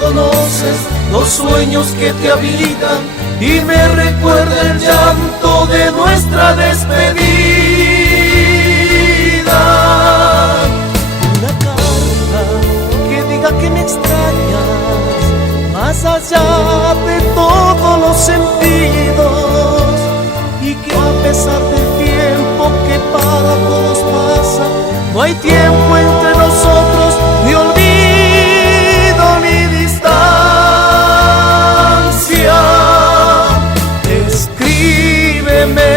conoces los sueños que te habitan y me recuerda el llanto de nuestra despedida. Una carta que diga que me extrañas más allá de todos los sentidos, y que a pesar del tiempo que para todos pasa, no hay tiempo entre nosotros, ni olvido ni distancia. Escríbeme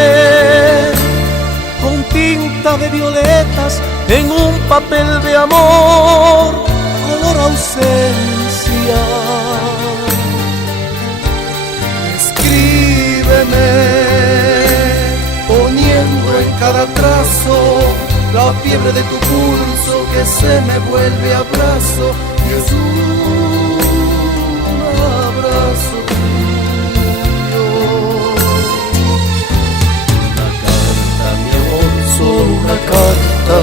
con tinta de violetas en un papel de amor, color ausencia. Escríbeme poniendo en cada trazo la fiebre de tu pulso que se me vuelve abrazo, y es un abrazo tuyo. Una carta, mi amor, solo una carta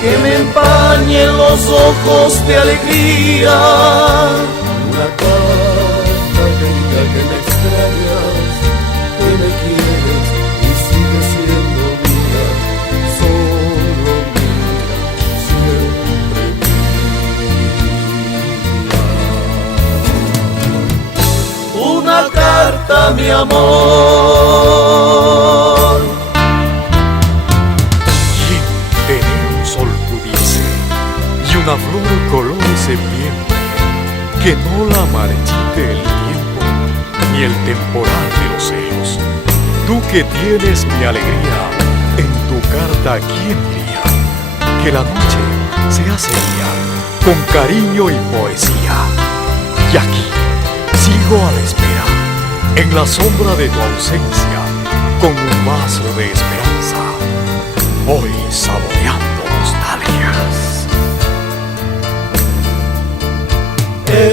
que me empañe los ojos de alegría. Una carta que diga que me extrañas, que me quieres y sigues siendo mía, solo mía, siempre mía. Una carta, mi amor. ¿Quién tener un sol pudiese y una flor color septiembre, que no la marchite el tiempo ni el temporal de los celos? Tú que tienes mi alegría, en tu carta ¿quién diría que la noche se hace día con cariño y poesía? Y aquí sigo a la espera, en la sombra de tu ausencia, con un vaso de esperanza, voy saboreando nostalgias.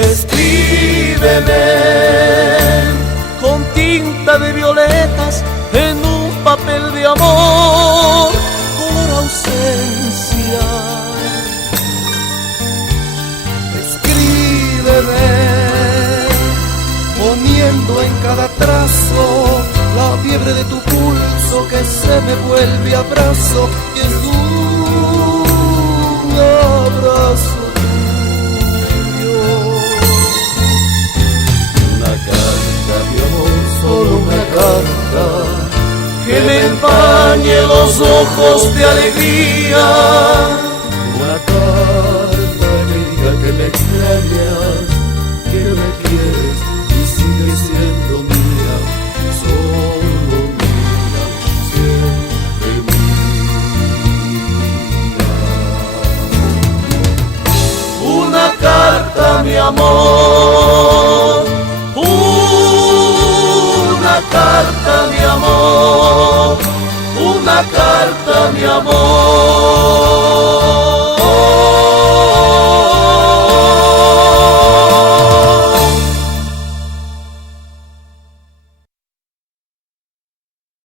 Escríbeme con tinta de violetas en un papel de amor, color ausencia. Escríbeme poniendo en cada trazo la fiebre de tu pulso que se me vuelve abrazo, y es un abrazo. Solo una carta que me empañe los ojos de alegría. Una carta que diga que me extrañas, que me quieres y sigues siendo mía, solo mía, siempre mía. Una carta, mi amor. Una carta, mi amor, una carta, mi amor.